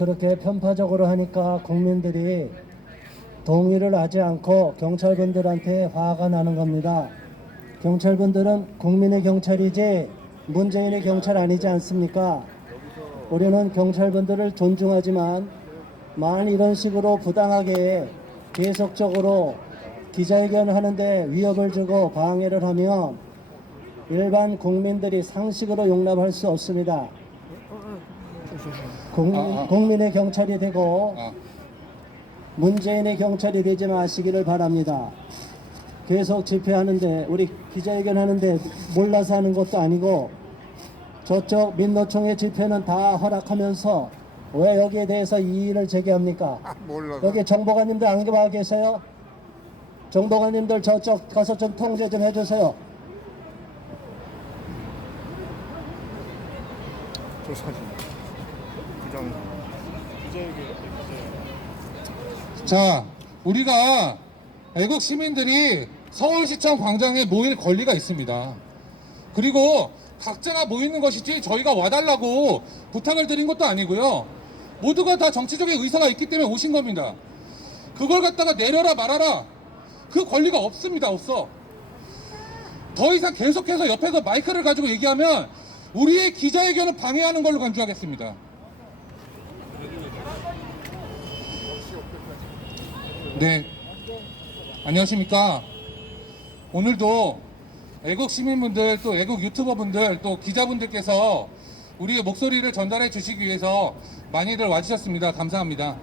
그렇게 편파적으로 하니까 국민들이 동의를 하지 않고 경찰분들한테 화가 나는 겁니다. 경찰분들은 국민의 경찰이지 문재인의 경찰 아니지 않습니까? 우리는 경찰분들을 존중하지만 만일 이런 식으로 부당하게 계속적으로 기자회견을 하는데 위협을 주고 방해를 하면 일반 국민들이 상식으로 용납할 수 없습니다. 국민의 경찰이 되고 문재인의 경찰이 되지 마시기를 바랍니다. 계속 집회하는데 우리 기자회견 하는데 몰라서 하는 것도 아니고 저쪽 민노총의 집회는 다 허락하면서 왜 여기에 대해서 이의를 제기합니까? 여기 정보관님들 안 계세요? 정보관님들 저쪽 가서 좀 통제 좀 해주세요. 저 사진 부장 자, 우리가 애국 시민들이 서울시청 광장에 모일 권리가 있습니다. 그리고 각자가 모이는 것이지 저희가 와달라고 부탁을 드린 것도 아니고요. 모두가 다 정치적인 의사가 있기 때문에 오신 겁니다. 그걸 갖다가 내려라 말아라, 그 권리가 없습니다. 없어. 더 이상 계속해서 옆에서 마이크를 가지고 얘기하면 우리의 기자회견을 방해하는 걸로 간주하겠습니다. 네, 안녕하십니까. 오늘도 애국 시민분들, 또 애국 유튜버분들, 또 기자분들께서 우리의 목소리를 전달해 주시기 위해서 많이들 와주셨습니다. 감사합니다.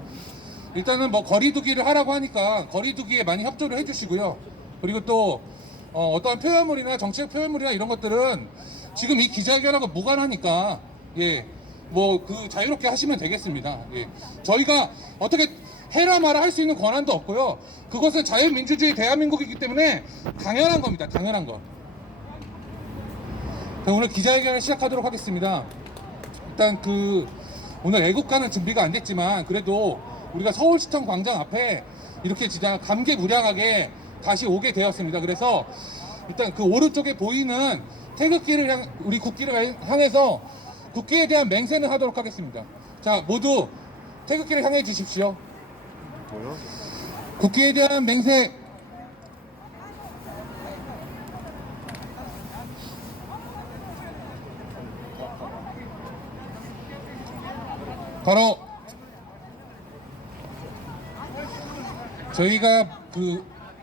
일단은 뭐 거리두기를 하라고 하니까 거리두기에 많이 협조를 해주시고요. 그리고 또 어떠한 표현물이나 정치적 표현물이나 이런 것들은 지금 이 기자회견하고 무관하니까 뭐 그 자유롭게 하시면 되겠습니다. 저희가 어떻게 해라 마라 할 수 있는 권한도 없고요. 그것은 자유민주주의 대한민국이기 때문에 당연한 겁니다. 당연한 것. 오늘 기자회견을 시작하도록 하겠습니다. 일단 오늘 애국가는 준비가 안 됐지만 그래도 우리가 서울시청 광장 앞에 이렇게 진짜 감개무량하게 다시 오게 되었습니다. 그래서 일단 그 오른쪽에 보이는 태극기를 우리 국기를 향해서 국기에 대한 맹세를 하도록 하겠습니다. 자, 모두 태극기를 향해 주십시오. 뭐요? 국기에 대한 맹세. 바로 저희가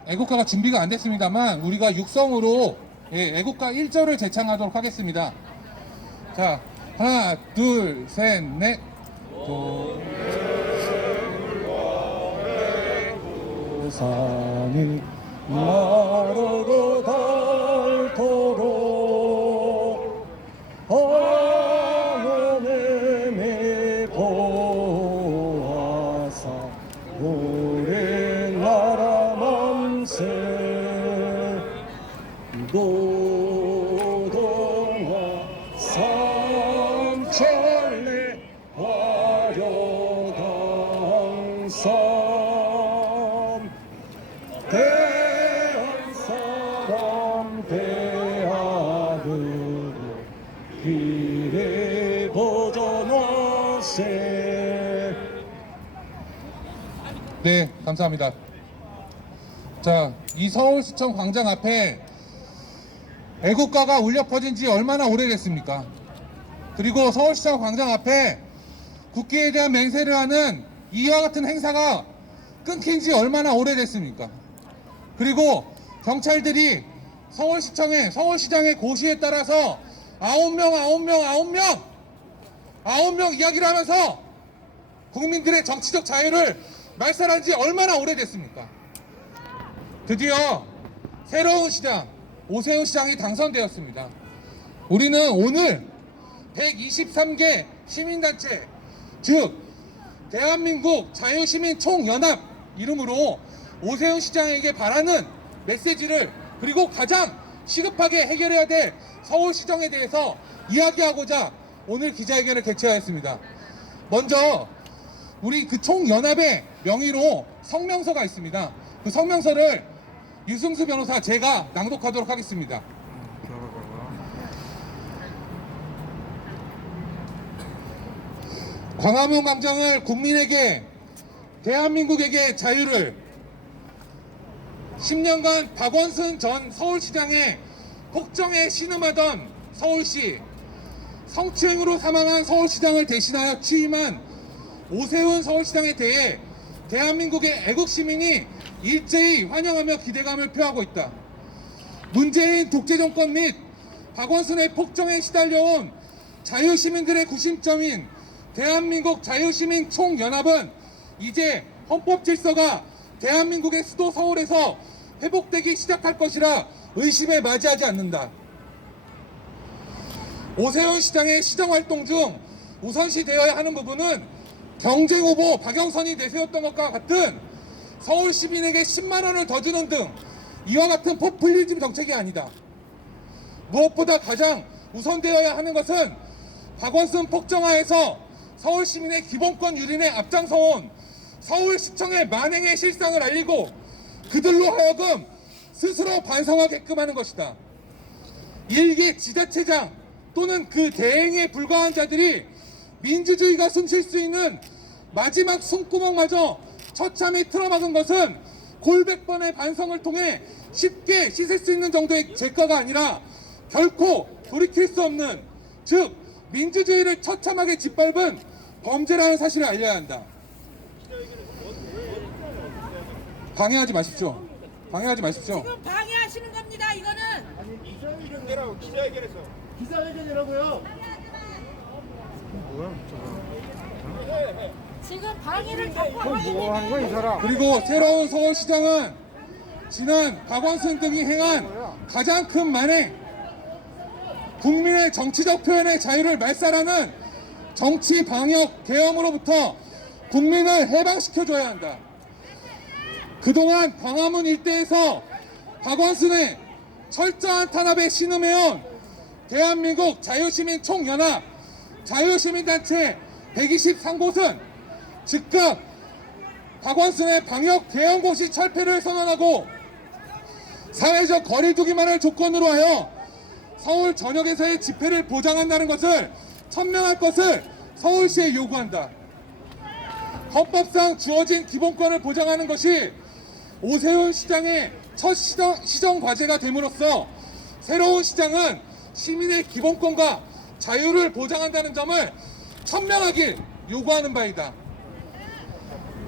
애국가가 준비가 안 됐습니다만 우리가 육성으로 애국가 1절을 제창하도록 하겠습니다. 자, 하나, 둘, 셋, 넷. 산이 마르고 닳도록 하나님이 보아사 우리나라 만세 노동화 삼천리 화려강산 대한 사람 대하늘로 길에 보존하세. 네, 감사합니다. 자, 이 서울시청 광장 앞에 애국가가 울려 퍼진 지 얼마나 오래됐습니까? 그리고 서울시청 광장 앞에 국기에 대한 맹세를 하는 이와 같은 행사가 끊긴 지 얼마나 오래됐습니까? 그리고 경찰들이 서울시장의 고시에 따라서 9명 이야기를 하면서 국민들의 정치적 자유를 말살한 지 얼마나 오래됐습니까? 드디어 새로운 시장, 오세훈 시장이 당선되었습니다. 우리는 오늘 123개 시민단체, 즉 대한민국 자유시민총연합 이름으로 오세훈 시장에게 바라는 메시지를, 그리고 가장 시급하게 해결해야 될 서울시정에 대해서 이야기하고자 오늘 기자회견을 개최하였습니다. 먼저 우리 그 총연합의 명의로 성명서가 있습니다. 그 성명서를 유승수 변호사 제가 낭독하도록 하겠습니다. 광화문 광장을 국민에게, 대한민국에게 자유를, 10년간 박원순 전 서울시장의 폭정에 신음하던 서울시, 성추행으로 사망한 서울시장을 대신하여 취임한 오세훈 서울시장에 대해 대한민국의 애국시민이 일제히 환영하며 기대감을 표하고 있다. 문재인 독재정권 및 박원순의 폭정에 시달려온 자유시민들의 구심점인 대한민국 자유시민 총연합은 이제 헌법질서가 대한민국의 수도 서울에서 회복되기 시작할 것이라 의심에 맞이하지 않는다. 오세훈 시장의 시정활동 중 우선시 되어야 하는 부분은 경제후보 박영선이 내세웠던 것과 같은 서울 시민에게 10만 원을 더 주는 등 이와 같은 포퓰리즘 정책이 아니다. 무엇보다 가장 우선되어야 하는 것은 박원순 폭정하에서 서울 시민의 기본권 유린에 앞장서온 서울시청의 만행의 실상을 알리고 그들로 하여금 스스로 반성하게끔 하는 것이다. 일개 지자체장 또는 그 대행에 불과한 자들이 민주주의가 숨쉴 수 있는 마지막 숨구멍마저 처참히 틀어막은 것은 골백 번의 반성을 통해 쉽게 씻을 수 있는 정도의 죄가가 아니라 결코 돌이킬 수 없는, 즉 민주주의를 처참하게 짓밟은 범죄라는 사실을 알려야 한다. 방해하지 마십시오. 방해하지 마십시오. 지금 방해하시는 겁니다. 이거는 기자회견이라고 기자회견에서. 기자회견이라고요. 뭐야 저거? 지금 방해를 자꾸 하고 뭐 하는 거야 이 사람? 그리고 새로운 서울시장은 지난 박원순 등이 행한 가장 큰 만행, 국민의 정치적 표현의 자유를 말살하는 정치 방역 계엄으로부터 국민을 해방시켜줘야 한다. 그동안 광화문 일대에서 박원순의 철저한 탄압에 신음해온 대한민국 자유시민 총연합, 자유시민단체 123곳은 즉각 박원순의 방역 계엄고시 철폐를 선언하고 사회적 거리두기만을 조건으로 하여 서울 전역에서의 집회를 보장한다는 것을 천명할 것을 서울시에 요구한다. 헌법상 주어진 기본권을 보장하는 것이 오세훈 시장의 첫 시정 과제가 됨으로써 새로운 시장은 시민의 기본권과 자유를 보장한다는 점을 천명하길 요구하는 바이다.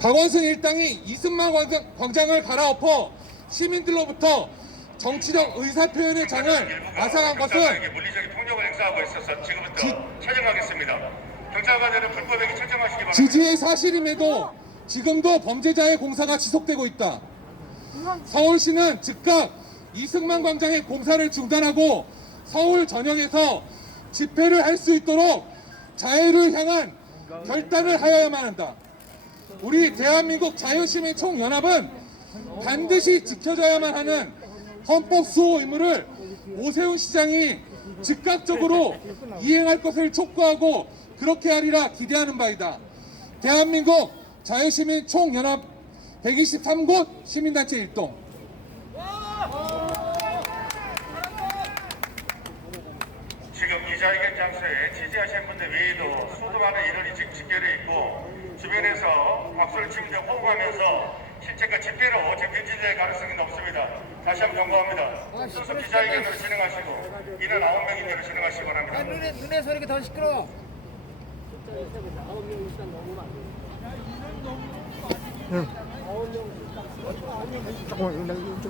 박원순 일당이 이승만 광장을 갈아엎어 시민들로부터 정치적 의사표현의 장을 앗아간 것은 물리적인 폭력을 행사하고 있어서 지금부터 차정하겠습니다. 경찰관들은 불법행위 철저하시기 바랍니다. 지지의 사실임에도 지금도 범죄자의 공사가 지속되고 있다. 서울시는 즉각 이승만 광장의 공사를 중단하고 서울 전역에서 집회를 할 수 있도록 자유를 향한 결단을 하여야만 한다. 우리 대한민국 자유시민 총연합은 반드시 지켜져야만 하는 헌법 수호 의무를 오세훈 시장이 즉각적으로 이행할 것을 촉구하고 그렇게 하리라 기대하는 바이다. 대한민국 자유시민 총연합 123곳 시민단체 일동. 지금 기자회견 장소에 취재하신 분들 외에도 수도 많은 인원이 지금 집결해 있고 주변에서 박수를 치면서 호응하면서 실제 그 집회로 지금 금지될 가능성이 높습니다. 다시 한번 경고합니다. 순수 기자회견으로 진행하시고 인원 9명 이내로 진행하시기 바랍니다. 눈에 소리가 더 시끄러워. 잠깐만 나 이거 좀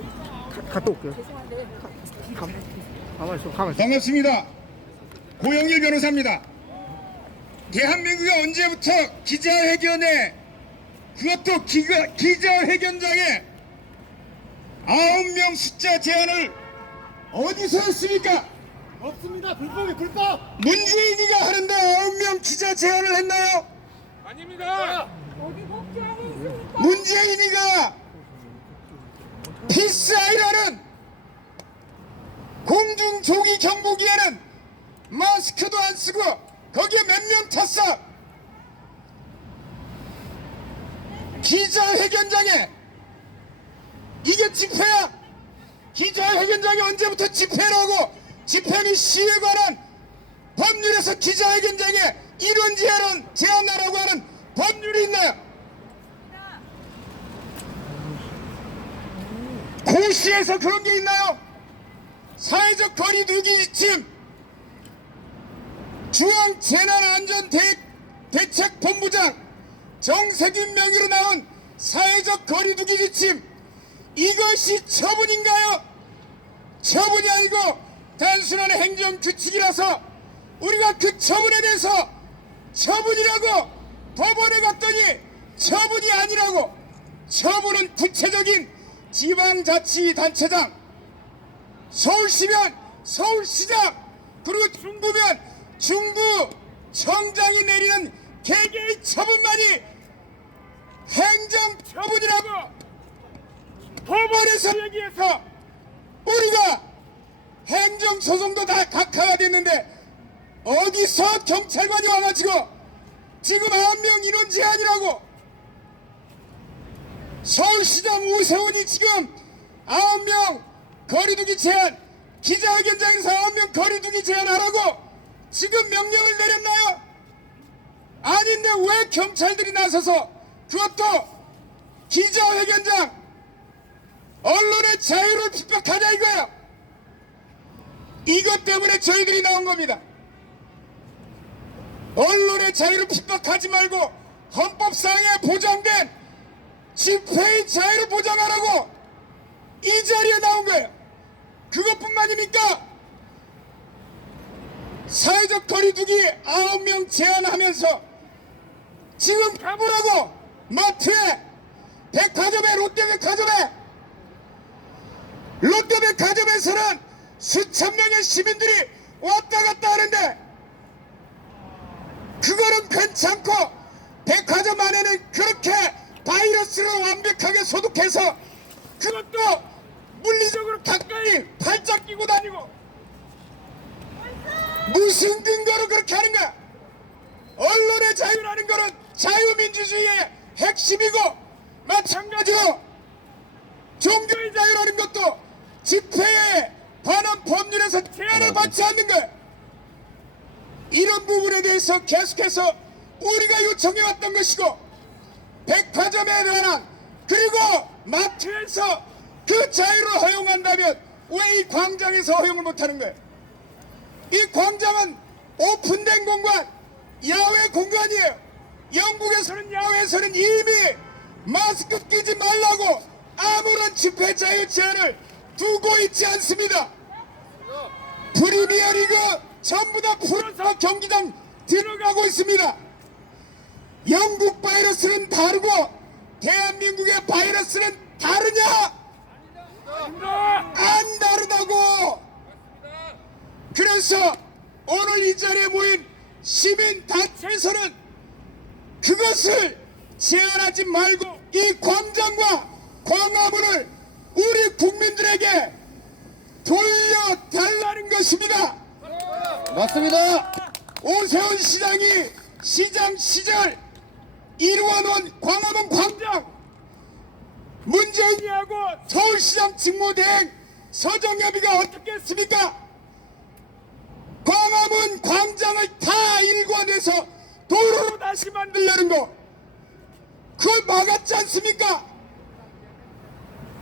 갔다 올게요. 가만 있어. 반갑습니다. 고영일 변호사입니다. 대한민국이 언제부터 기자회견에, 그것도 기자회견장에 9명 숫자 제한을 어디서 했습니까? 없습니다. 불법이 불법. 문재인이가 하는데 9명 기자 제한을 했나요? 아닙니다. 여기 복지안에 있으니까 문재인이가 피스아이라는 공중 종이 경보기에는 마스크도 안 쓰고 거기에 몇 명 탔어? 기자회견장에 이게 집회야? 기자회견장에 언제부터 집회라고? 집회 및 시위에 관한 법률에서 기자회견장에 이런 제한하라고 하는 법률이 있나요? 고시에서 그런 게 있나요? 사회적 거리두기 지침, 중앙재난안전대책본부장 정세균 명의로 나온 사회적 거리두기 지침, 이것이 처분인가요? 처분이 아니고 단순한 행정규칙이라서 우리가 그 처분에 대해서 처분이라고 법원에 갔더니 처분이 아니라고. 처분은 구체적인 지방자치단체장, 서울시면 서울시장, 그리고 중구면 중구청장이 내리는 개개의 처분만이 행정처분이라고 법원에서 얘기해서 우리가 행정소송도 다 각하화됐는데 어디서 경찰관이 와가지고 지금 9명 인원 제한이라고. 서울시장 오세훈이 지금 9명 거리두기 제한, 기자회견장에서 9명 거리두기 제한하라고 지금 명령을 내렸나요? 아닌데 왜 경찰들이 나서서 그것도 기자회견장, 언론의 자유를 핍박하냐 이거야. 이것 때문에 저희들이 나온 겁니다. 언론의 자유를 핍박하지 말고 헌법상에 보장된 집회의 자유를 보장하라고 이 자리에 나온 거예요. 그것뿐만입니까? 사회적 거리두기 9명 제한하면서 지금 가보라고 마트에, 백화점에, 롯데백화점에서는 수천 명의 시민들이 왔다 갔다 하는데 그거는 괜찮고 백화점 안에는 그렇게 바이러스를 완벽하게 소독해서 그것도 물리적으로 가까이 팔짱 끼고 다니고 무슨 근거로 그렇게 하는 거야? 언론의 자유라는 거는 자유민주주의의 핵심이고 마찬가지로 종교의 자유라는 것도 집회에 관한 법률에서 제한을 받지 않는 거야. 이런 부분에 대해서 계속해서 우리가 요청해왔던 것이고 백화점에 관한 그리고 마트에서 그 자유를 허용한다면 왜 이 광장에서 허용을 못하는 거예요? 이 광장은 오픈된 공간, 야외 공간이에요. 영국에서는 야외에서는 이미 마스크 끼지 말라고 아무런 집회 자유 제한을 두고 있지 않습니다. 프리미어리그 전부 다 풀어서 경기장 들어가고 있습니다. 영국 바이러스는 다르고 대한민국의 바이러스는 다르냐? 안 다르다고. 그래서 오늘 이 자리에 모인 시민단체에서는 그것을 제한하지 말고 이 광장과 광화문을 우리 국민들에게 돌려달라는 것입니다. 맞습니다. 오세훈 시장이 시장 시절 이루어놓은 광화문 광장, 문재인이하고 서울시장 직무대행 서정엽이가 어떻게 했습니까? 광화문 광장을 다 일궈내서 도로로 다시 만들려는 거, 그걸 막았지 않습니까?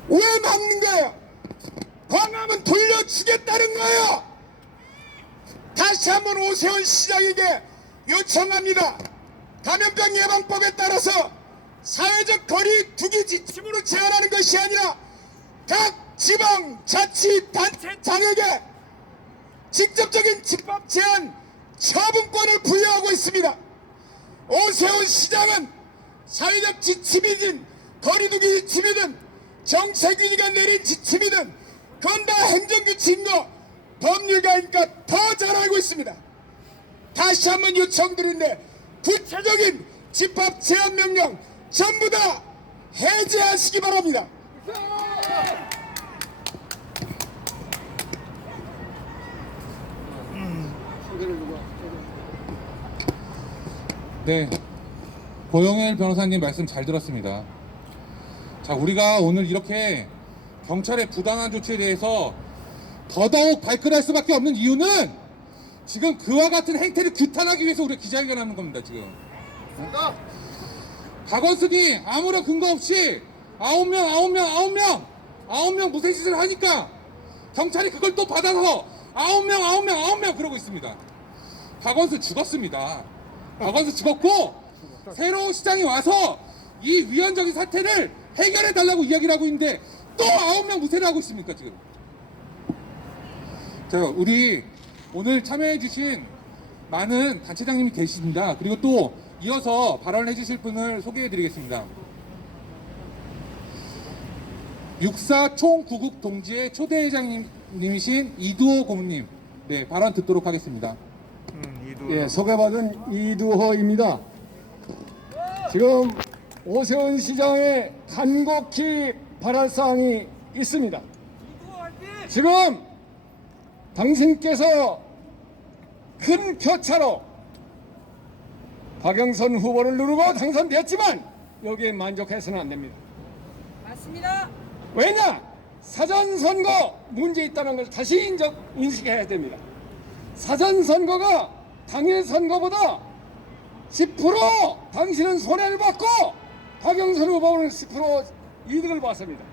왜 막는 거예요? 광화문 돌려주겠다는 거예요. 다시 한번 오세훈 시장에게 요청합니다. 감염병 예방법에 따라서 사회적 거리두기 지침으로 제한하는 것이 아니라 각 지방자치단체장에게 직접적인 집합 제한 처분권을 부여하고 있습니다. 오세훈 시장은 사회적 지침이든 거리두기 지침이든 정책위가 내린 지침이든 그건 다 행정규칙인 거 법률가니까 더 잘 알고 있습니다. 다시 한번 요청드리는데 구체적인 집합 제한 명령 전부 다 해제하시기 바랍니다. 네, 고영일 변호사님 말씀 잘 들었습니다. 자, 우리가 오늘 이렇게 경찰의 부당한 조치에 대해서 더더욱 발끈할 수밖에 없는 이유는 지금 그와 같은 행태를 규탄하기 위해서 우리가 기자회견하는 겁니다. 지금 박원순이 아무런 근거 없이 9명 무쇠짓을 하니까 경찰이 그걸 또 받아서 9명 그러고 있습니다. 박원순 죽었습니다. 박원순 죽었고 새로운 시장이 와서 이 위헌적인 사태를 해결해 달라고 이야기를 하고 있는데 또 9명 무쇠를 하고 있습니까 지금? 자, 우리 오늘 참여해 주신 많은 단체장님이 계십니다. 그리고 또 이어서 발언해 주실 분을 소개해 드리겠습니다. 64 총구국 동지회 초대회장님이신 이두호 고문님, 네, 발언 듣도록 하겠습니다. 예, 소개받은 이두호입니다. 지금 오세훈 시장의 간곡히 바랄 사항이 있습니다. 지금 당신께서 큰 표차로 박영선 후보를 누르고 당선되었지만 여기에 만족해서는 안 됩니다. 맞습니다. 왜냐? 사전선거 문제 있다는 걸 다시 인식해야 됩니다. 사전선거가 당일 선거보다 10% 당신은 손해를 받고 박영선 후보는 10% 이득을 봤습니다.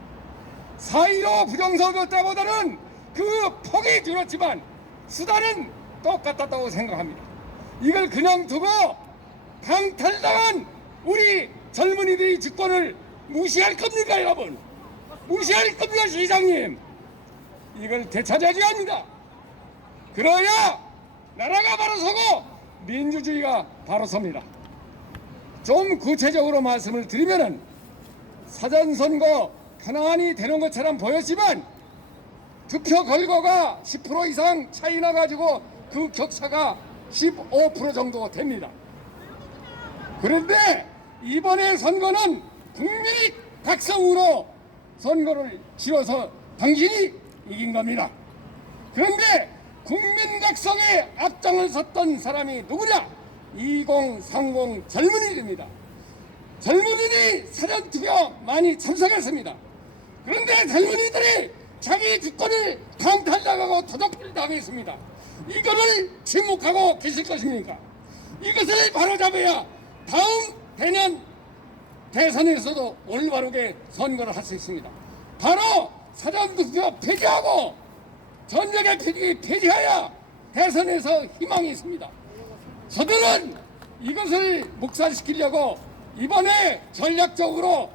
4.15 부정선거 때보다는 그 폭이 줄었지만 수단은 똑같았다고 생각합니다. 이걸 그냥 두고 강탈당한 우리 젊은이들이 집권을 무시할 겁니까, 여러분? 무시할 겁니까, 시장님? 이걸 되찾아야지 합니다. 그래야 나라가 바로 서고 민주주의가 바로 섭니다. 좀 구체적으로 말씀을 드리면은 사전선거 편안히 되는 것처럼 보였지만 투표 결과가 10% 이상 차이 나가지고 그 격차가 15% 정도 됩니다. 그런데 이번에 선거는 국민이 각성으로 선거를 치러서 당신이 이긴 겁니다. 그런데 국민 각성에 앞장을 섰던 사람이 누구냐? 2030 젊은이들입니다. 젊은이들이 사전투표 많이 참석했습니다. 그런데 젊은이들이 자기 주권을 강탈당하고 도적질 당했습니다. 이거를 침묵하고 계실 것입니까? 이것을 바로잡아야 다음 대년 대선에서도 올바르게 선거를 할 수 있습니다. 바로 사전투표 폐지하고 전역의 폐지해야 대선에서 희망이 있습니다. 저들은 이것을 묵살시키려고 이번에 전략적으로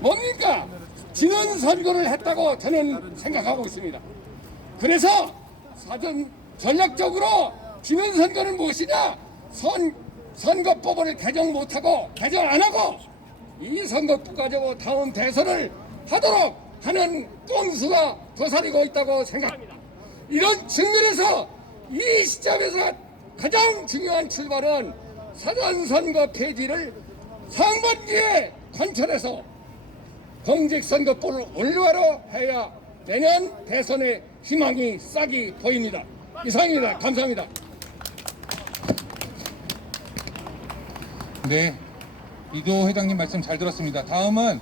뭡니까? 지는 선거를 했다고 저는 생각하고 있습니다. 그래서 전략적으로 지는 선거는 무엇이냐? 선거법을 개정 못하고 개정 안 하고 이 선거법 가지고 다음 대선을 하도록 하는 꼼수가 도사리고 있다고 생각합니다. 이런 측면에서 이 시점에서 가장 중요한 출발은 사전선거 폐지를 상반기에 관철해서 공직선거법을 올바로 해야 내년 대선의 희망이 싹이 보입니다. 이상입니다. 감사합니다. 네, 이두호 회장님 말씀 잘 들었습니다. 다음은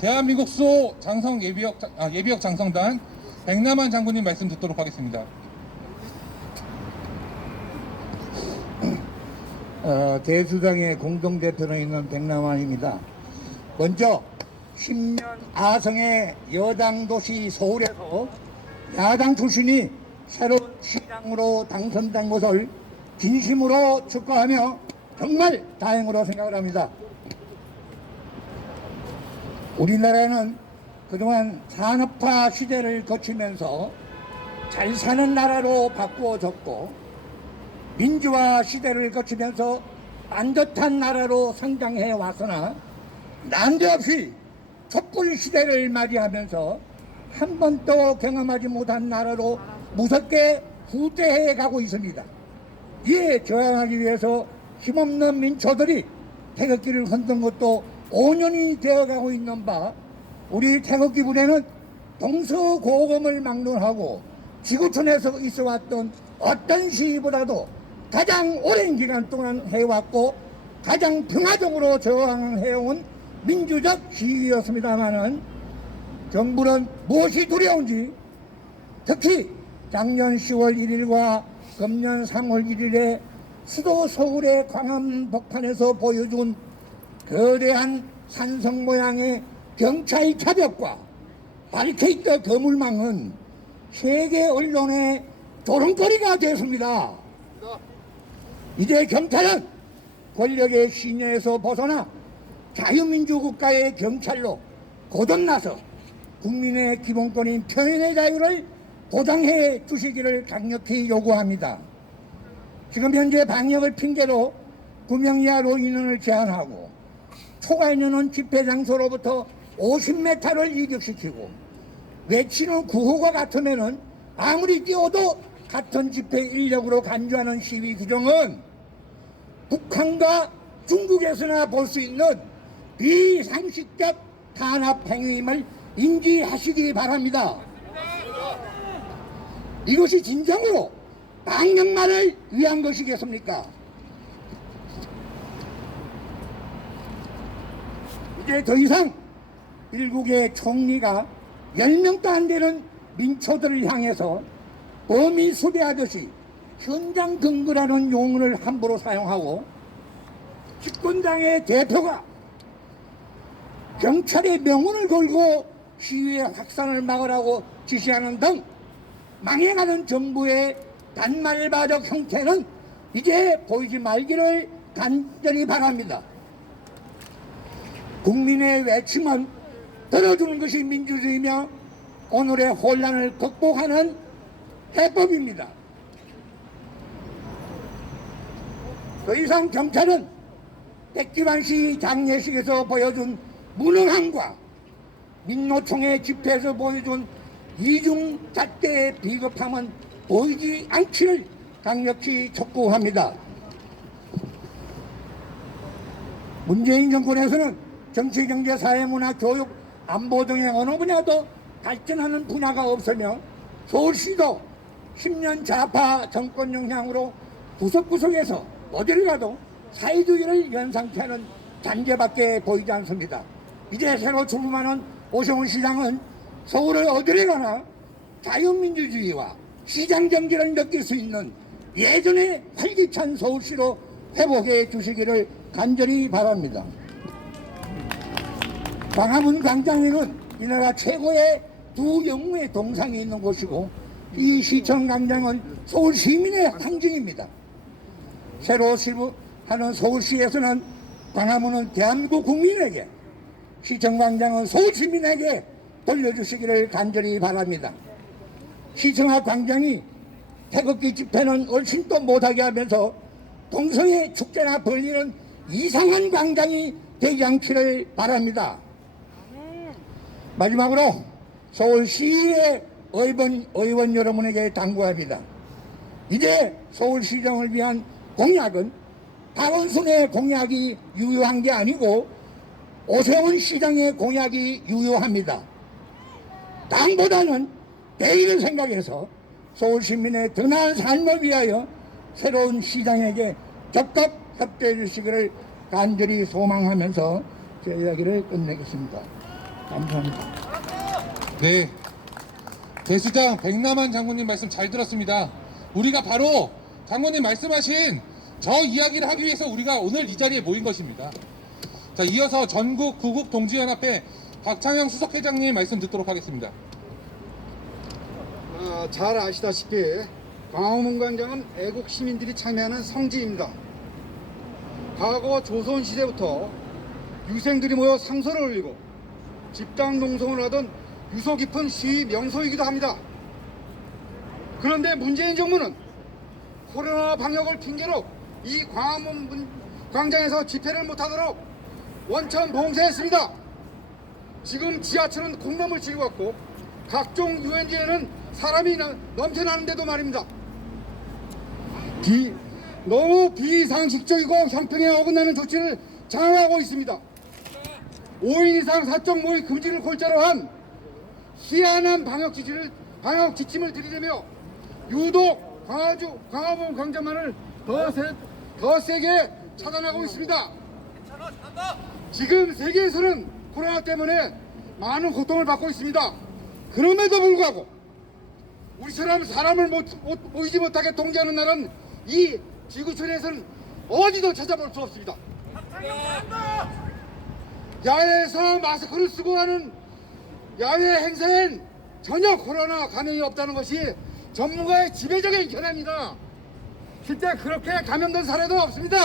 대한민국 소 장성 예비역 장성단 백남환 장군님 말씀 듣도록 하겠습니다. 대수당의 공동대표로 있는 백남환입니다. 먼저 10년 아성의 여당 도시 서울에서 야당 출신이 새로운 시장으로 당선된 것을 진심으로 축하하며 정말 다행으로 생각을 합니다. 우리나라는 그동안 산업화 시대를 거치면서 잘 사는 나라로 바꾸어졌고 민주화 시대를 거치면서 반듯한 나라로 성장해 왔으나 난데없이 촛불 시대를 맞이하면서 한 번도 경험하지 못한 나라로 무섭게 후퇴해 가고 있습니다. 이에 저항하기 위해서 힘없는 민초들이 태극기를 흔든 것도 5년이 되어가고 있는 바 우리 태극기 부대는 동서고금을 막론하고 지구촌에서 있어왔던 어떤 시위보다도 가장 오랜 기간 동안 해왔고 가장 평화적으로 저항해온 민주적 시위였습니다마는 정부는 무엇이 두려운지 특히 작년 10월 1일과 금년 3월 1일에 수도 서울의 광화문 복판에서 보여준 거대한 산성 모양의 경찰 차벽과 바리케이트 거물망은 세계 언론의 조롱거리가 됐습니다. 이제 경찰은 권력의 신여에서 벗어나 자유민주국가의 경찰로 거듭나서 국민의 기본권인 표현의 자유를 보장해 주시기를 강력히 요구합니다. 지금 현재 방역을 핑계로 9명 이하로 인원을 제한하고 초과 인원은 집회 장소로부터 50m를 이격시키고 외치는 구호가 같으면은 아무리 뛰어도 같은 집회 인력으로 간주하는 시위 규정은 북한과 중국에서나 볼 수 있는 비상식적 탄압 행위임을 인지하시기 바랍니다. 이것이 진정으로 방역만을 위한 것이겠습니까? 이제 더 이상 일국의 총리가 10명도 안 되는 민초들을 향해서 범인 수배하듯이 현장 근거라는 용어를 함부로 사용하고 집권당의 대표가 경찰의 명운을 걸고 시위의 확산을 막으라고 지시하는 등 망해가는 정부의 단말바적 형태는 이제 보이지 말기를 간절히 바랍니다. 국민의 외침은 들어주는 것이 민주주의며 오늘의 혼란을 극복하는 해법입니다. 더 이상 경찰은 백기환시 장례식에서 보여준 무능함과 민노총의 집회에서 보여준 이중잣대의 비겁함은 보이지 않기를 강력히 촉구합니다. 문재인 정권에서는 정치, 경제, 사회, 문화, 교육, 안보 등의 어느 분야도 발전하는 분야가 없으며 서울시도 10년 좌파 정권 영향으로 구석구석에서 어디를 가도 사회주의를 연상케 하는 잔재밖에 보이지 않습니다. 이제 새로 출범하는 오세훈 시장은 서울을 어디를 가나 자유민주주의와 시장정치를 느낄 수 있는 예전의 활기찬 서울시로 회복해 주시기를 간절히 바랍니다. 광화문 광장에는 이 나라 최고의 두 영웅의 동상이 있는 곳이고 이 시청 광장은 서울 시민의 상징입니다. 새로 시부하는 서울시에서는 광화문은 대한민국 국민에게, 시청 광장은 서울 시민에게 돌려주시기를 간절히 바랍니다. 시청 앞 광장이 태극기 집회는 훨씬 또 못하게 하면서 동성애 축제나 벌리는 이상한 광장이 되지 않기를 바랍니다. 마지막으로 서울시의 의원 여러분에게 당부합니다. 이제 서울시정을 위한 공약은 박원순의 공약이 유효한 게 아니고 오세훈 시장의 공약이 유효합니다. 당보다는 내일을 생각해서 서울 시민의 더 나은 삶을 위하여 새로운 시장에게 적극 협조해 주시기를 간절히 소망하면서 제 이야기를 끝내겠습니다. 감사합니다. 네, 대수장 백남환 장군님 말씀 잘 들었습니다. 우리가 바로 장군님 말씀하신 저 이야기를 하기 위해서 우리가 오늘 이 자리에 모인 것입니다. 자, 이어서 전국 구국 동지연합회 박창영 수석회장님 말씀 듣도록 하겠습니다. 잘 아시다시피 광화문 광장은 애국 시민들이 참여하는 성지입니다. 과거 조선시대부터 유생들이 모여 상소를 올리고 집단 농성을 하던 유서 깊은 시위 명소이기도 합니다. 그런데 문재인 정부는 코로나 방역을 핑계로 이 광화문 광장에서 집회를 못하도록 원천 봉쇄했습니다. 지금 지하철은 콩나물 지고 각종 유엔지에는 사람이 넘쳐나는데도 말입니다. 너무 비상식적이고 형평에 어긋나는 조치를 장악하고 있습니다. 5인 이상 사적 모임 금지를 골자로 한 희한한 방역 지침을 들이대며 유독 광화문 광장만을 더 세게 차단하고 있습니다. 지금 세계에서는 코로나 때문에 많은 고통을 받고 있습니다. 그럼에도 불구하고 우리처럼 사람을 모이지 못하게 통제하는 나라는 이 지구촌에서는 어디도 찾아볼 수 없습니다. 야외에서 마스크를 쓰고 하는 야외 행사엔 전혀 코로나 감염이 없다는 것이 전문가의 지배적인 견해입니다. 실제 그렇게 감염된 사례도 없습니다.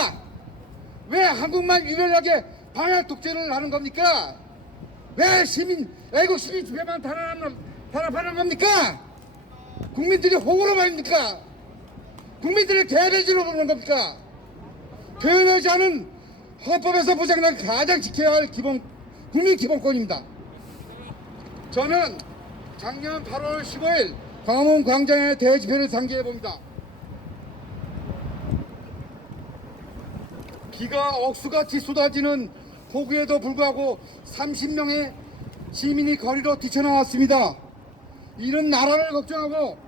왜 한국만 유별나게 방역 독재를 하는 겁니까? 왜 애국 시민 집회만 탄압하는 겁니까? 국민들이 호구로 말입니까? 국민들의 개돼지로 보는 겁니까? 표현의 자유는 헌법에서 보장된 가장 지켜야 할 국민 기본권입니다. 저는 작년 8월 15일 광화문 광장의 대집회를 상기해 봅니다. 비가 억수같이 쏟아지는 폭우에도 불구하고 30명의 시민이 거리로 뛰쳐나왔습니다. 이런 나라를 걱정하고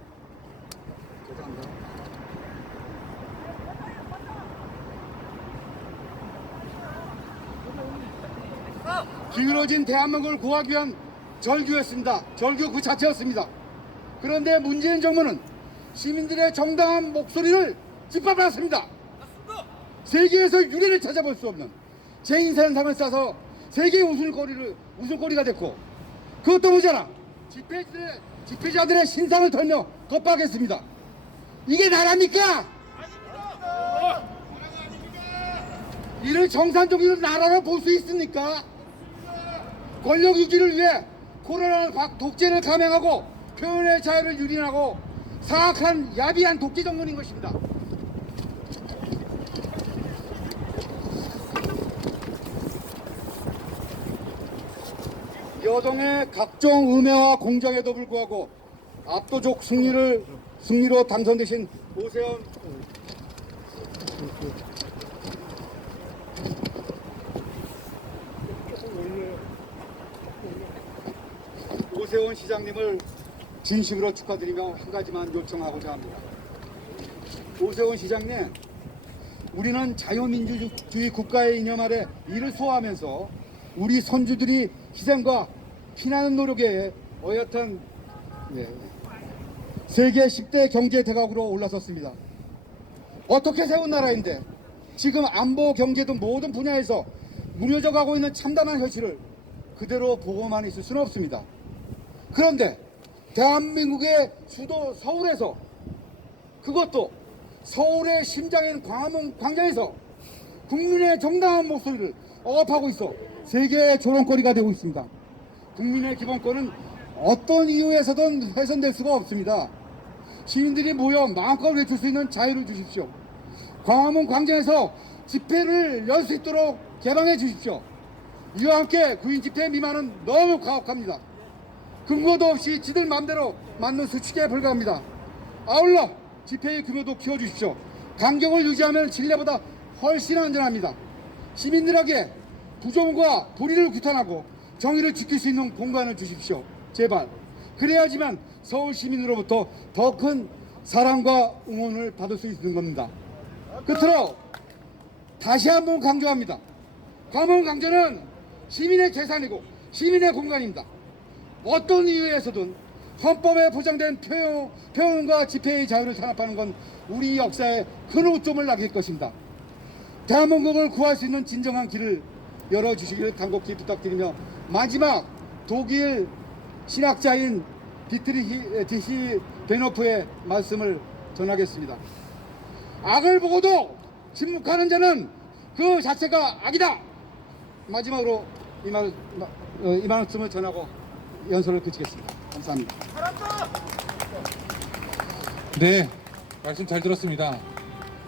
기울어진 대한민국을 구하기 위한 절규였습니다. 절규 그 자체였습니다. 그런데 문재인 정부는 시민들의 정당한 목소리를 짓밟았습니다. 세계에서 유례를 찾아볼 수 없는 재인산상을 싸서 세계 웃음거리가 됐고, 그것도 모자라 집회자들의 신상을 털며 겁박했습니다. 이게 나라입니까? 이를 정상적인 나라로 볼 수 있습니까? 권력 유지를 위해 코로나 독재를 감행하고 표현의 자유를 유린하고 사악한 야비한 독재 정권인 것입니다. 여동의 각종 음해와 공작에도 불구하고 압도적 승리로 당선되신 오세훈 시장님을 진심으로 축하드리며 한 가지만 요청하고자 합니다. 오세훈 시장님, 우리는 자유민주주의 국가의 이념 아래 이를 소화하면서 우리 선주들이 희생과 피나는 노력에 어엿한 세계 10대 경제 대국으로 올라섰습니다. 어떻게 세운 나라인데 지금 안보, 경제 등 모든 분야에서 무너져 가고 있는 참담한 현실을 그대로 보고만 있을 수는 없습니다. 그런데 대한민국의 수도 서울에서, 그것도 서울의 심장인 광화문 광장에서 국민의 정당한 목소리를 억압하고 있어 세계의 조롱거리가 되고 있습니다. 국민의 기본권은 어떤 이유에서든 훼손될 수가 없습니다. 시민들이 모여 마음껏 외칠 수 있는 자유를 주십시오. 광화문 광장에서 집회를 열 수 있도록 개방해 주십시오. 이와 함께 구인 집회 미만은 너무 가혹합니다. 근거도 없이 지들 맘대로 맞는 수칙에 불과합니다. 아울러 집회의 규모도 키워주십시오. 간격을 유지하면 실내보다 훨씬 안전합니다. 시민들에게 부정과 불의를 규탄하고 정의를 지킬 수 있는 공간을 주십시오. 제발. 그래야지만 서울 시민으로부터 더 큰 사랑과 응원을 받을 수 있는 겁니다. 끝으로 다시 한번 강조합니다. 광화문 광장은 시민의 재산이고 시민의 공간입니다. 어떤 이유에서든 헌법에 보장된 표현과 집회의 자유를 탄압하는 건 우리 역사에 큰 오점을 남길 것입니다. 대한민국을 구할 수 있는 진정한 길을 열어주시기를 간곡히 부탁드리며, 마지막 독일 신학자인 디트리히 베노프의 말씀을 전하겠습니다. 악을 보고도 침묵하는 자는 그 자체가 악이다. 마지막으로 이 말씀을 전하고 연설을 그치겠습니다. 감사합니다. 네, 말씀 잘 들었습니다.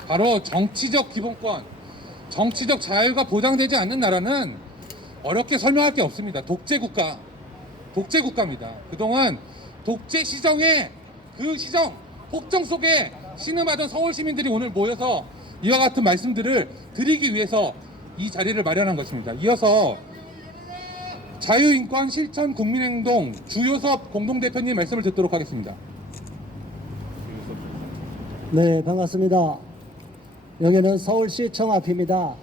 바로 정치적 기본권, 정치적 자유가 보장되지 않는 나라는 어렵게 설명할 게 없습니다. 독재국가입니다. 그동안 독재 시정의 그 시정, 폭정 속에 신음하던 서울 시민들이 오늘 모여서 이와 같은 말씀들을 드리기 위해서 이 자리를 마련한 것입니다. 이어서 자유인권 실천 국민행동 주요섭 공동대표님 말씀을 듣도록 하겠습니다. 네, 반갑습니다. 여기는 서울시청 앞입니다.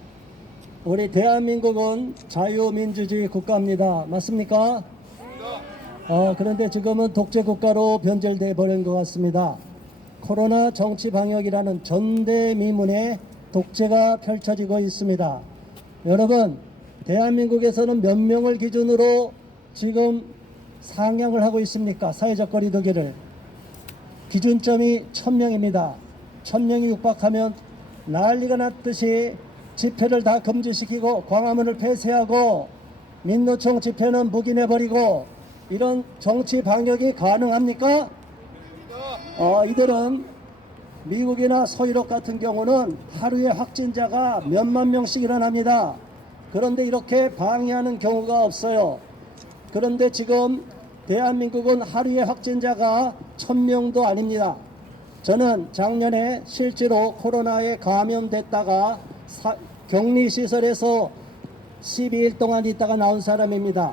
우리 대한민국은 자유민주주의 국가입니다. 맞습니까? 그런데 지금은 독재 국가로 변절돼 버린 것 같습니다. 코로나 정치 방역이라는 전대미문의 독재가 펼쳐지고 있습니다. 여러분, 대한민국에서는 몇 명을 기준으로 지금 상향을 하고 있습니까? 사회적 거리두기를. 기준점이 1000명입니다. 1000명이 육박하면 난리가 났듯이 집회를 다 금지시키고 광화문을 폐쇄하고 민노총 집회는 묵인해버리고 이런 정치 방역이 가능합니까? 이들은 미국이나 서유럽 같은 경우는 하루에 확진자가 몇만 명씩 일어납니다. 그런데 이렇게 방해하는 경우가 없어요. 그런데 지금 대한민국은 하루에 확진자가 1000명도 아닙니다. 저는 작년에 실제로 코로나에 감염됐다가 격리시설에서 12일 동안 있다가 나온 사람입니다.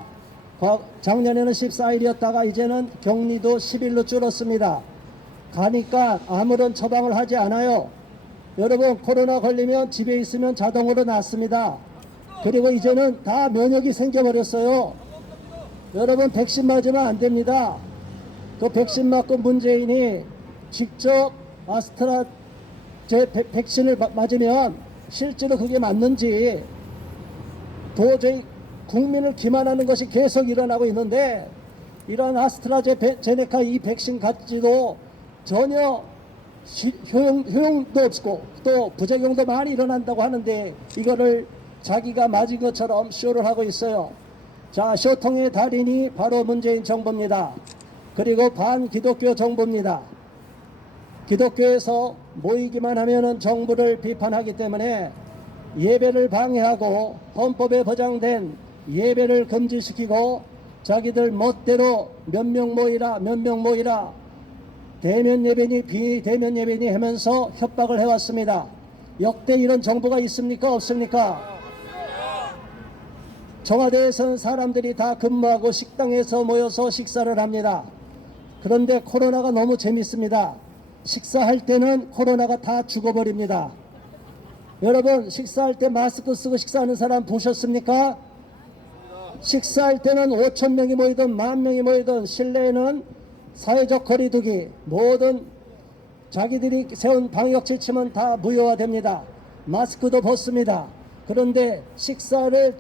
작년에는 14일이었다가 이제는 격리도 10일로 줄었습니다. 가니까 아무런 처방을 하지 않아요. 여러분, 코로나 걸리면 집에 있으면 자동으로 낫습니다. 그리고 이제는 다 면역이 생겨버렸어요. 여러분, 백신 맞으면 안 됩니다. 그 백신 맞고 문재인이 직접 백신을 맞으면 실제로 그게 맞는지 도저히 국민을 기만하는 것이 계속 일어나고 있는데, 이런 아스트라제네카 이 백신 가지도 전혀 효용도 없고 또 부작용도 많이 일어난다고 하는데 이거를 자기가 맞은 것처럼 쇼를 하고 있어요. 자, 쇼통의 달인이 바로 문재인 정부입니다. 그리고 반기독교 정부입니다. 기독교에서 모이기만 하면은 정부를 비판하기 때문에 예배를 방해하고 헌법에 보장된 예배를 금지시키고 자기들 멋대로 몇 명 모이라 대면 예배니 비대면 예배니 하면서 협박을 해왔습니다. 역대 이런 정부가 있습니까? 없습니까? 청와대에서는 사람들이 다 근무하고 식당에서 모여서 식사를 합니다. 그런데 코로나가 너무 재밌습니다. 식사할 때는 코로나가 다 죽어버립니다. 여러분, 식사할 때 마스크 쓰고 식사하는 사람 보셨습니까? 식사할 때는 5,000명이 모이든 10,000명이 모이든 실내에는 사회적 거리두기, 모든 자기들이 세운 방역 지침은 다 무효화됩니다. 마스크도 벗습니다. 그런데 식사를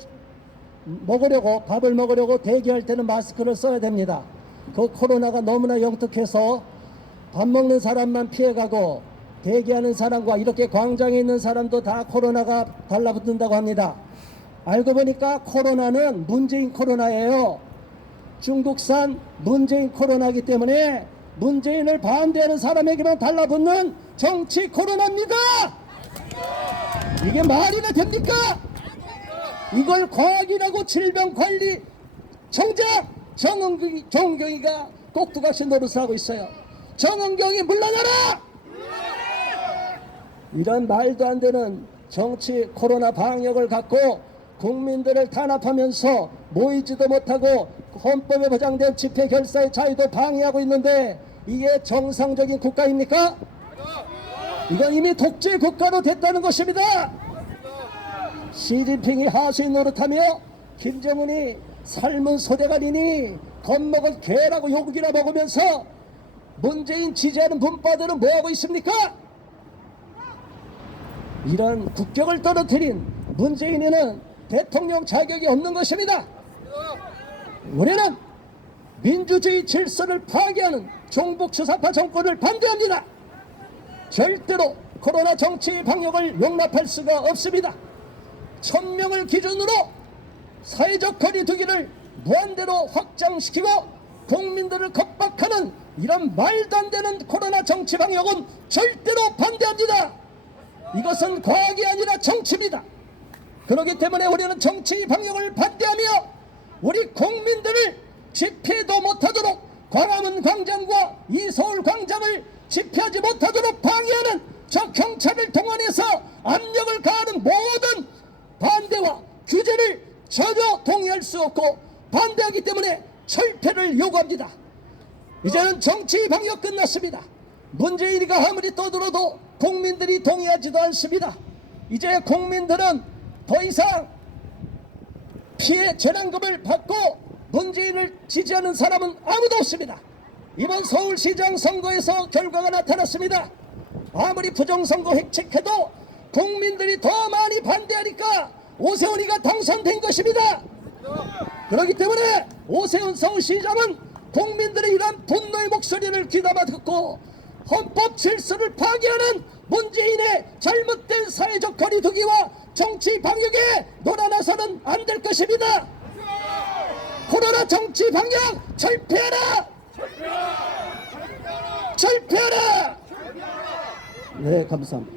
먹으려고, 밥을 먹으려고 대기할 때는 마스크를 써야 됩니다. 그 코로나가 너무나 영특해서 밥 먹는 사람만 피해가고 대기하는 사람과 이렇게 광장에 있는 사람도 다 코로나가 달라붙는다고 합니다. 알고 보니까 코로나는 문재인 코로나예요. 중국산 문재인 코로나이기 때문에 문재인을 반대하는 사람에게만 달라붙는 정치 코로나입니다. 이게 말이나 됩니까? 이걸 과학이라고 질병관리청장 정은경이가 꼭두각시 노릇을 하고 있어요. 정은경이 물러나라! 이런 말도 안 되는 정치 코로나 방역을 갖고 국민들을 탄압하면서 모이지도 못하고 헌법에 보장된 집회 결사의 자유도 방해하고 있는데 이게 정상적인 국가입니까? 이건 이미 독재 국가로 됐다는 것입니다. 시진핑이 하수인 노릇하며 김정은이 삶은 소대가리니 겁먹은 개라고 욕이나 먹으면서 문재인 지지하는 분파들은 뭐하고 있습니까? 이런 국격을 떨어뜨린 문재인에는 대통령 자격이 없는 것입니다. 우리는 민주주의 질서를 파괴하는 종북주사파 정권을 반대합니다. 절대로 코로나 정치 방역을 용납할 수가 없습니다. 1000명을 기준으로 사회적 거리두기를 무한대로 확장시키고 국민들을 겁박하는 이런 말도 안 되는 코로나 정치 방역은 절대로 반대합니다. 이것은 과학이 아니라 정치입니다. 그렇기 때문에 우리는 정치 방역을 반대하며 우리 국민들을 집회도 못하도록 광화문 광장과 이서울 광장을 집회하지 못하도록 방해하는 저 경찰을 동원해서 압력을 가하는 모든 반대와 규제를 전혀 동의할 수 없고 반대하기 때문에 철폐를 요구합니다. 이제는 정치 방역 끝났습니다. 문재인이가 아무리 떠들어도 국민들이 동의하지도 않습니다. 이제 국민들은 더 이상 피해 재난금을 받고 문재인을 지지하는 사람은 아무도 없습니다. 이번 서울시장 선거에서 결과가 나타났습니다. 아무리 부정선거 획책해도 국민들이 더 많이 반대하니까 오세훈이가 당선된 것입니다. 그렇기 때문에 오세훈 서울시장은 국민들의 이러한 분노의 목소리를 귀담아 듣고 헌법 질서를 파괴하는 문재인의 잘못된 사회적 거리두기와 정치 방역에 놀아나서는 안 될 것입니다. 코로나 정치 방역 철폐하라! 철폐하라! 네, 감사합니다.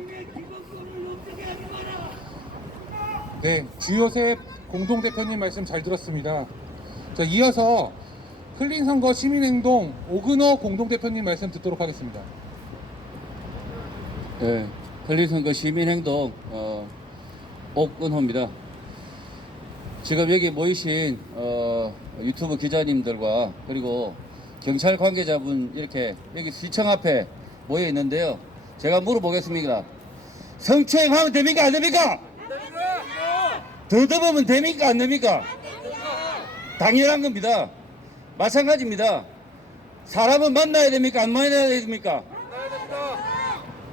네, 주요셉 공동대표님 말씀 잘 들었습니다. 자, 이어서 클린 선거 시민행동 오근호 공동대표님 말씀 듣도록 하겠습니다. 네, 클린 선거 시민행동 오근호입니다. 지금 여기 모이신 유튜브 기자님들과 그리고 경찰 관계자분 이렇게 여기 시청 앞에 모여 있는데요. 제가 물어보겠습니다. 성추행하면 됩니까 안 됩니까? 더듬으면 됩니까 안 됩니까? 당연한 겁니다. 마찬가지입니다. 사람은 만나야 됩니까 안 만나야 됩니까?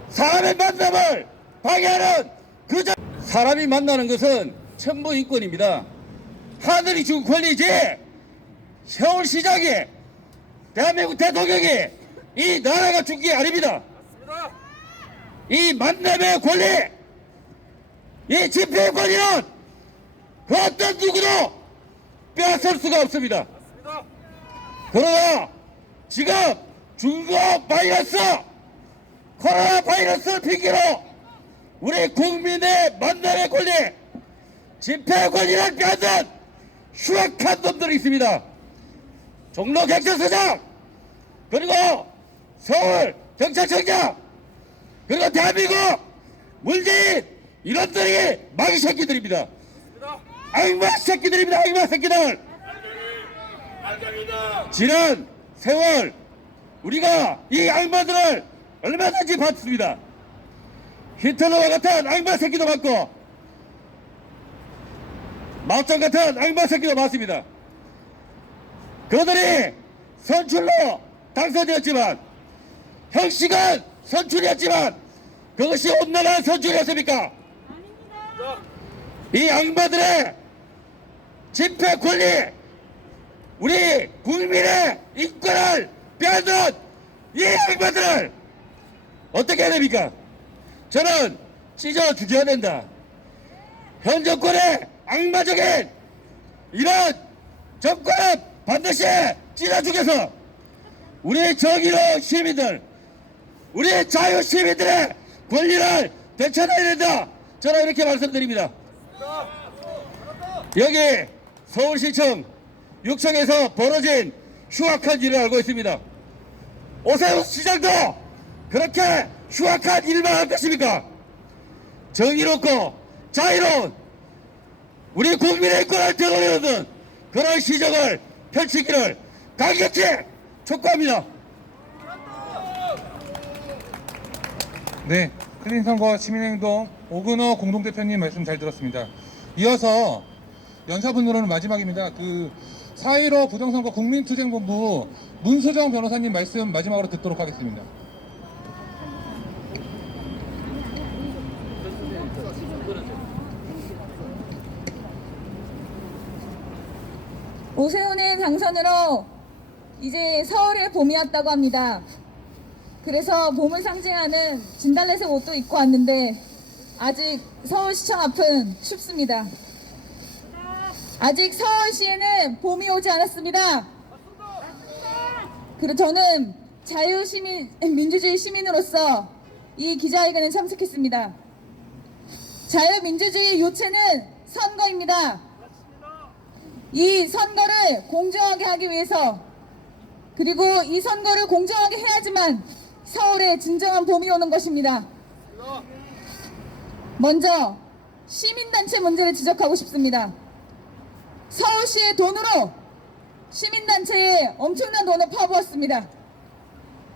사람의 만남을 방해하는 사람이 만나는 것은 천부 인권입니다. 하늘이 준 권리지 서울시장이 대한민국 대통령이 이 나라가 준 게 아닙니다. 이 만남의 권리, 이 집회의 권리는 그 어떤 누구도 빼앗을 수가 없습니다. 그러나 지금 중국 바이러스, 코로나 바이러스를 핑계로 우리 국민의 만남의 권리, 집회의 권리를 빼앗는 흉악한 놈들이 있습니다. 종로 경찰서장, 그리고 서울 경찰청장, 그리고 대한민국 문재인 이런들이 마귀 새끼들입니다. 악마 새끼들입니다. 악마 새끼들. 지난 세월 우리가 이 악마들을 얼마든지 봤습니다. 히틀러와 같은 악마 새끼도 봤고 마오쩌 같은 악마 새끼도 봤습니다. 그들이 선출로 당선되었지만 형식은 선출이었지만 그것이 온전한 선출이었습니까? 이 악마들의 집회 권리, 우리 국민의 인권을 빼앗는 이 악마들을 어떻게 해야 됩니까? 저는 찢어 죽여야 된다. 현 정권의 악마적인 이런 정권은 반드시 찢어 죽여서 우리 정의로운 시민들, 우리 자유 시민들의 권리를 되찾아야 된다. 저는 이렇게 말씀드립니다. 여기 서울시청 6층에서 벌어진 흉악한 일을 알고 있습니다. 오세훈 시장도 그렇게 흉악한 일만 할 것입니까? 정의롭고 자유로운 우리 국민의 인권을 되돌리는 그런 시정을 펼치기를 강력히 촉구합니다. 네, 클린 선거 시민행동 오근호 공동대표님 말씀 잘 들었습니다. 이어서 연사분으로는 마지막입니다. 그 4.15 부정선거 국민투쟁본부 문수정 변호사님 말씀 마지막으로 듣도록 하겠습니다. 오세훈의 당선으로 이제 서울의 봄이 왔다고 합니다. 그래서 봄을 상징하는 진달래색 옷도 입고 왔는데 아직 서울시청 앞은 춥습니다. 아직 서울시에는 봄이 오지 않았습니다. 그리고 저는 민주주의 시민으로서 이 기자회견에 참석했습니다. 자유민주주의 요체는 선거입니다. 이 선거를 공정하게 하기 위해서 그리고 이 선거를 공정하게 해야지만 서울에 진정한 봄이 오는 것입니다. 먼저 시민단체 문제를 지적하고 싶습니다. 서울시의 돈으로 시민단체에 엄청난 돈을 퍼부었습니다.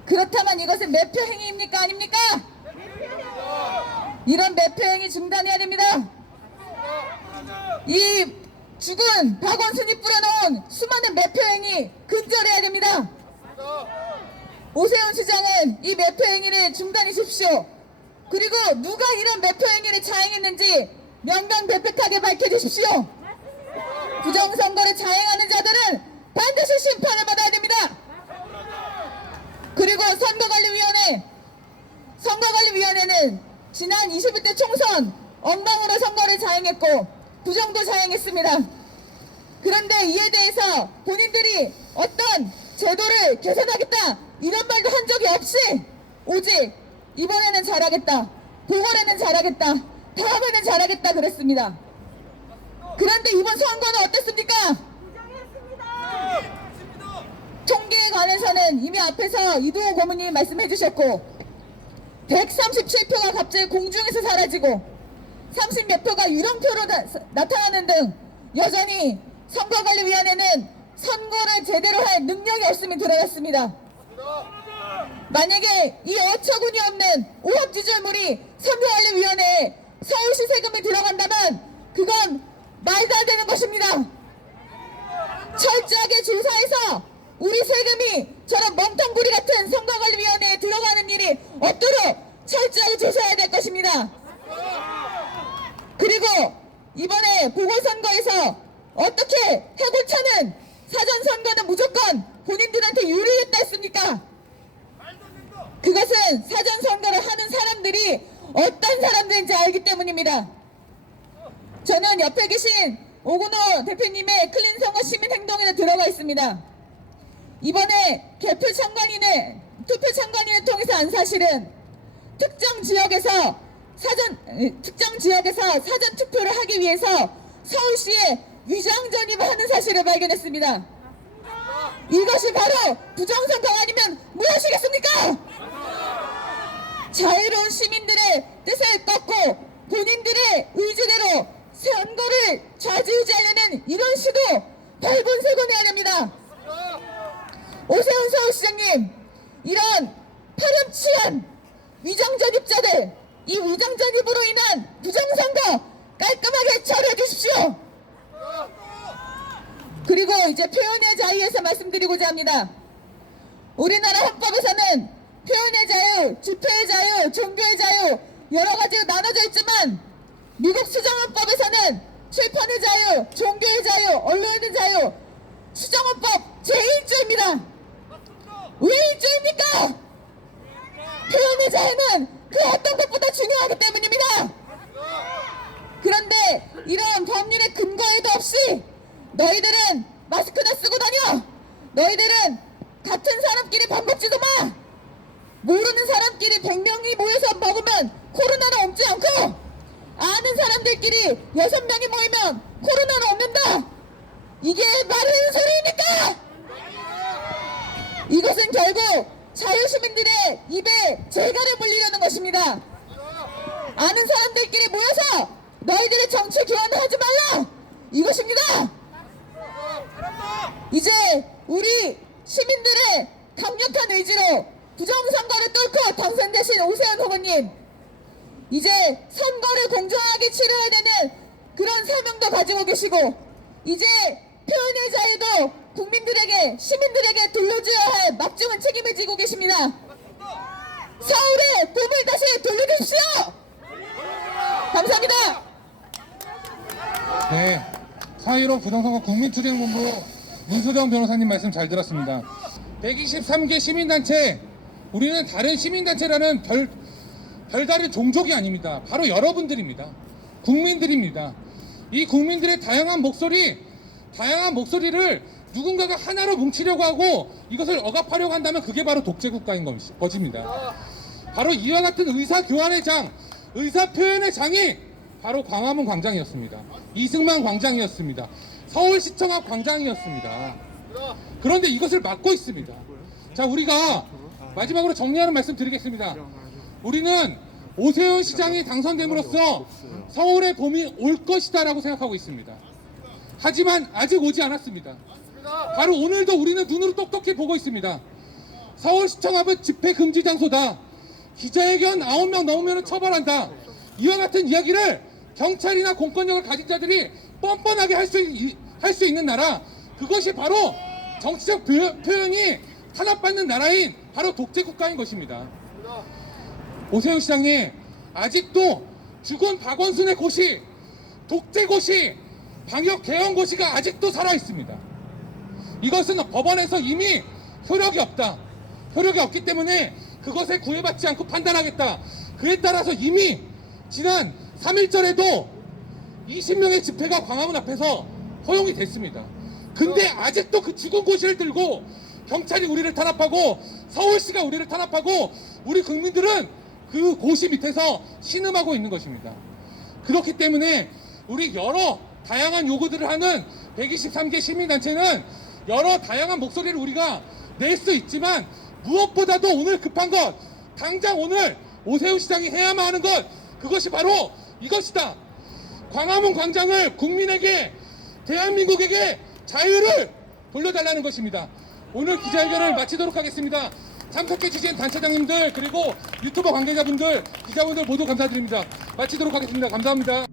그렇다면 이것은 매표 행위입니까 아닙니까? 이런 매표 행위 중단해야 됩니다. 이 죽은 박원순이 뿌려놓은 수많은 매표행위 근절해야 됩니다. 오세훈 시장은 이 매표행위를 중단해 주십시오. 그리고 누가 이런 매표행위를 자행했는지 명명백백하게 밝혀주십시오. 부정선거를 자행하는 자들은 반드시 심판을 받아야 됩니다. 그리고 선거관리위원회는 지난 21대 총선 엉망으로 선거를 자행했고 부정도 자행했습니다. 그런데 이에 대해서 본인들이 어떤 제도를 개선하겠다 이런 말도 한 적이 없이 오직 이번에는 잘하겠다, 보궐에는 잘하겠다, 다음에는 잘하겠다 그랬습니다. 그런데 이번 선거는 어땠습니까? 통계에 관해서는 이미 앞에서 이두호 고문이 말씀해 주셨고 137표가 갑자기 공중에서 사라지고 30몇 표가 유령표로 나타나는 등 여전히 선거관리위원회는 선거를 제대로 할 능력이 없음이 드러났습니다. 만약에 이 어처구니 없는 오합지졸물이 선거관리위원회에 서울시 세금이 들어간다면 그건 말도 안 되는 것입니다. 철저하게 조사해서 우리 세금이 저런 멍텅구리 같은 선거관리위원회에 들어가는 일이 없도록 철저하게 조사해야 될 것입니다. 그리고 이번에 보궐선거에서 어떻게 해골차는 사전선거는 무조건 본인들한테 유리했다 했습니까? 그것은 사전선거를 하는 사람들이 어떤 사람들인지 알기 때문입니다. 저는 옆에 계신 오근호 대표님의 클린선거 시민행동에도 들어가 있습니다. 이번에 투표 참관인을 통해서 안 사실은 특정 지역에서 사전 투표를 하기 위해서 서울시에 위장 전입을 하는 사실을 발견했습니다. 이것이 바로 부정선거 아니면 무엇이겠습니까? 자유로운 시민들의 뜻을 꺾고 본인들의 의지대로 선거를 좌지우지하려는 이런 시도 발본색원해야 됩니다. 오세훈 서울시장님, 이런 파렴치한 위장전입자들, 이 위장전입으로 인한 부정선거 깔끔하게 처리해 주십시오. 그리고 이제 표현의 자유에서 말씀드리고자 합니다. 우리나라 헌법에서는 표현의 자유, 집회의 자유, 종교의 자유 여러 가지로 나눠져 있지만 미국 수정헌법에서는 출판의 자유, 종교의 자유, 언론의 자유, 수정헌법 제1조입니다. 왜 1조입니까? 표현의 자유는 그 어떤 것보다 중요하기 때문입니다. 그런데 이런 법률의 근거에도 없이 너희들은 마스크나 쓰고 다녀, 너희들은 같은 사람끼리 밥 먹지도 마, 모르는 사람끼리 100명이 모여서 먹으면 코로나는 옮지 않고 아는 사람들끼리 6명이 모이면 코로나는 옮는다. 이게 말이 되는 소리입니까? 이것은 결국 자유시민들의 입에 재갈을 물리려는 것입니다. 아는 사람들끼리 모여서 너희들의 정치 교환을 하지 말라, 이것입니다. 이제 우리 시민들의 강력한 의지로 부정선거를 뚫고 당선되신 오세훈 후보님, 이제 선거를 공정하게 치러야 되는 그런 사명도 가지고 계시고 이제 표현의 자유도 국민들에게, 시민들에게 돌려줘야 할 막중한 책임을 지고 계십니다. 서울의 봄을 다시 돌려주십시오. 감사합니다. 네, 4.15 부정선거 국민투쟁본부 문수정 변호사님 말씀 잘 들었습니다. 123개 시민단체, 우리는 다른 시민단체라는 별다른 종족이 아닙니다. 바로 여러분들입니다. 국민들입니다. 이 국민들의 다양한 목소리를 누군가가 하나로 뭉치려고 하고 이것을 억압하려고 한다면 그게 바로 독재국가인 것입니다. 바로 이와 같은 의사교환의 장, 의사표현의 장이 바로 광화문 광장이었습니다. 이승만 광장이었습니다. 서울시청 앞 광장이었습니다. 그런데 이것을 막고 있습니다. 자, 우리가 마지막으로 정리하는 말씀 드리겠습니다. 우리는 오세훈 시장이 당선됨으로써 서울의 봄이 올 것이다 라고 생각하고 있습니다. 하지만 아직 오지 않았습니다. 바로 오늘도 우리는 눈으로 똑똑히 보고 있습니다. 서울시청 앞은 집회 금지 장소다, 기자회견 9명 넘으면 처벌한다, 이와 같은 이야기를 경찰이나 공권력을 가진 자들이 뻔뻔하게 할 수 있는 나라, 그것이 바로 정치적 표현이 탄압받는 나라인 바로 독재 국가인 것입니다. 오세훈 시장님, 아직도 죽은 박원순의 고시, 독재고시, 방역개헌고시가 아직도 살아있습니다. 이것은 법원에서 이미 효력이 없다. 효력이 없기 때문에 그것에 구애받지 않고 판단하겠다. 그에 따라서 이미 지난 3.1절에도 20명의 집회가 광화문 앞에서 허용이 됐습니다. 근데 아직도 그 죽은 고시를 들고 경찰이 우리를 탄압하고 서울시가 우리를 탄압하고 우리 국민들은 그 고시 밑에서 신음하고 있는 것입니다. 그렇기 때문에 우리 여러 다양한 요구들을 하는 123개 시민단체는 여러 다양한 목소리를 우리가 낼 수 있지만 무엇보다도 오늘 급한 것, 당장 오늘 오세훈 시장이 해야만 하는 것, 그것이 바로 이것이다. 광화문 광장을 국민에게, 대한민국에게 자유를 돌려달라는 것입니다. 오늘 기자회견을 마치도록 하겠습니다. 참석해 주신 단체장님들, 그리고 유튜버 관계자분들, 기자분들 모두 감사드립니다. 마치도록 하겠습니다. 감사합니다.